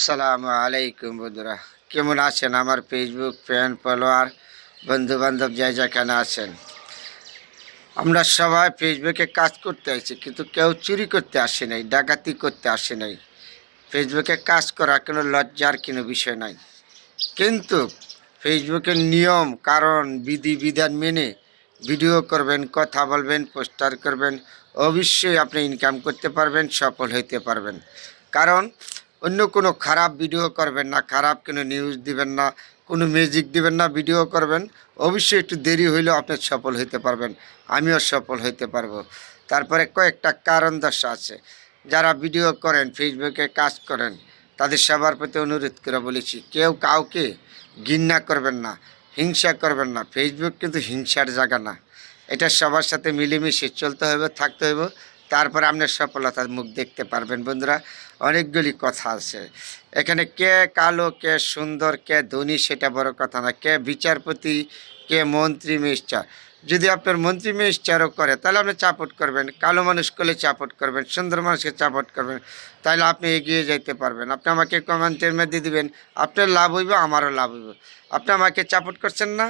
আসসালামু আলাইকুম বন্ধুরা, কেমন আছেন আমার ফেসবুক ফ্যান ফলোয়ার বন্ধু বান্ধব যে যেখানে আছেন? আমরা সবাই ফেসবুকে কাজ করতে আসছি, কিন্তু কেউ চুরি করতে আসে নাই, ডাকাতি করতে আসে নাই। ফেসবুকে কাজ করা কোনো লজ্জার কোনো বিষয় নাই। কিন্তু ফেসবুকের নিয়ম কারণ বিধি বিধান মেনে ভিডিও করবেন, কথা বলবেন, পোস্টার করবেন, অবশ্যই আপনি ইনকাম করতে পারবেন, সফল হইতে পারবেন। কারণ অন্য কোনো খারাপ ভিডিও করবেন না, খারাপ কোনো নিউজ দিবেন না, কোনো মিউজিক দিবেন না, ভিডিও করবেন। অবশ্যই একটু দেরি হইলেও আপনি সফল হইতে পারবেন, আমিও সফল হইতে পারবো। তারপরে কয়েকটা কারণ দর্শা আছে। যারা ভিডিও করেন, ফেসবুকে কাজ করেন, তাদের সবার প্রতি অনুরোধ করে বলেছি, কেউ কাউকে ঘৃণা করবেন না, হিংসা করবেন না। ফেসবুক কিন্তু হিংসার জায়গা না। এটা সবার সাথে মিলেমিশে চলতে হবে, থাকতে হবে। তারপরে আপনার সফলতার মুখ দেখতে পারবেন বন্ধুরা। অনেকগুলি কথা আছে এখানে। কে কালো, কে সুন্দর, কে ধনী সেটা বড় কথা না। কে বিচারপতি, কে মন্ত্রী মিনিস্টার। যদি আপনার মন্ত্রী মিনিস্টারও করে তাহলে আপনি চাপট করবেন, কালো মানুষ করলে চাপট করবেন, সুন্দর মানুষকে চাপট করবেন, তাহলে আপনি এগিয়ে যেতে পারবেন। আপনি আমাকে কমেন্টের মধ্যে দিবেন, আপনার লাভ হইব, আমারও লাভ হইব। আপনি আমাকে চাপট করছেন না,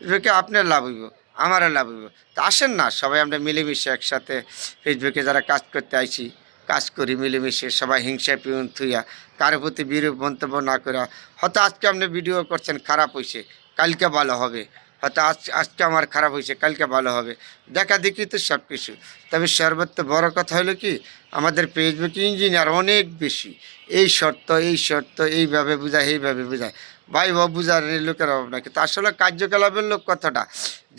ফেসবুকে আপনার লাভ হইব, আমারও লাভ হইব। তা আসেন না, সবাই আমরা মিলেমিশে একসাথে ফেসবুকে যারা কাজ করতে আইছি, কাজ করি মিলেমিশে, সবাই হিংসা পিউন থুইয়া, কারোর প্রতি বিরূপ মন্তব্য না করা। হয়তো আজকে আপনি ভিডিও করছেন, খারাপ হয়েছে, কালকে ভালো হবে। হয়তো আজকে আমার খারাপ হয়েছে, কালকে ভালো হবে। দেখা দেখি তো সব কিছু। তবে সর্বত্র বড় কথা হলো কি, আমাদের ফেসবুক ইঞ্জিনিয়ার অনেক বেশি। এই শর্ত, এই শর্ত, এইভাবে বোঝায়, এইভাবে বোঝায়। ভাই বাবু বুঝার লোকের অভাব না, কিন্তু আসলে কার্যকলাপের লোক কতটা।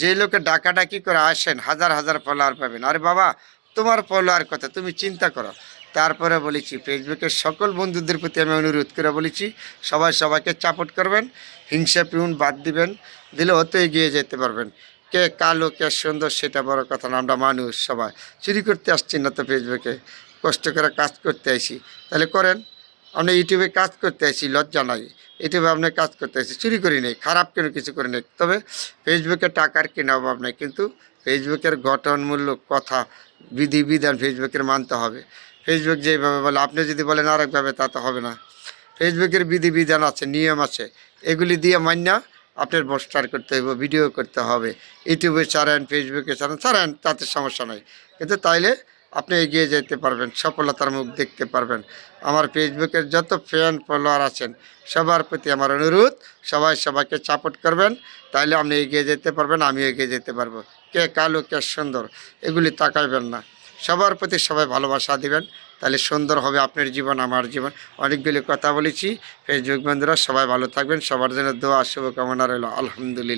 যে লোকে ডাকাডাকি করে আসেন, হাজার হাজার ফলোয়ার পাবেন। আরে বাবা, তোমার ফলোয়ার কথা তুমি চিন্তা করো। তারপরে বলেছি, ফেসবুকের সকল বন্ধুদের প্রতি আমি অনুরোধ করে বলেছি, সবাই সবাইকে সাপোর্ট করবেন, হিংসা পিউন বাদ দিবেন, দিলে অত এগিয়ে যেতে পারবেন। কে কালো, কে সুন্দর সেটা বড় কথা না। আমরা মানুষ, সবাই চুরি করতে আসছি না তো ফেসবুকে, কষ্ট করে কাজ করতে আসি। তাহলে করেন। আপনি ইউটিউবে কাজ করতে আসি, লজ্জা নাই। ইউটিউবে আপনি কাজ করতে আসি, চুরি করি নেই, খারাপ কোনো কিছু করি নেই। তবে ফেসবুকে টাকার কেনা অভাব নেই, কিন্তু ফেসবুকের গঠনমূলক কথা, বিধি বিধান ফেসবুকের মানতে হবে। ফেসবুক যেভাবে বলে, আপনি যদি বলেন আরেকভাবে, তা তো হবে না। ফেসবুকের বিধি বিধান আছে, নিয়ম আছে, এগুলি দিয়ে মান্য আপনার পোস্টার করতে হবে, ভিডিও করতে হবে। ইউটিউবে ছাড়েন, ফেসবুকে ছাড়েন, ছাড়েন, তাতে সমস্যা নাই। কিন্তু তাইলে আপনি এগিয়ে যেতে পারবেন, সফলতার মুখ দেখতে পারবেন। আমার ফেসবুকের যত ফ্যান ফলোয়ার আছেন, সবার প্রতি আমার অনুরোধ, সবাই সবাইকে সাপোর্ট করবেন, তাইলে আপনি এগিয়ে যেতে পারবেন, আমিও এগিয়ে যেতে পারবো। কে কালো, কে সুন্দর, এগুলি তাকাইবেন না। সবার প্রতি সবাই ভালোবাসা দিবেন, তাহলে সুন্দর হবে আপনার জীবন, আমার জীবন। অনেকগুলি কথা বলেছি। ফেসবুক বন্ধুরা সবাই ভালো থাকবেন, সবার জন্য দোয়া শুভকামনা রইল। আলহামদুলিল্লাহ।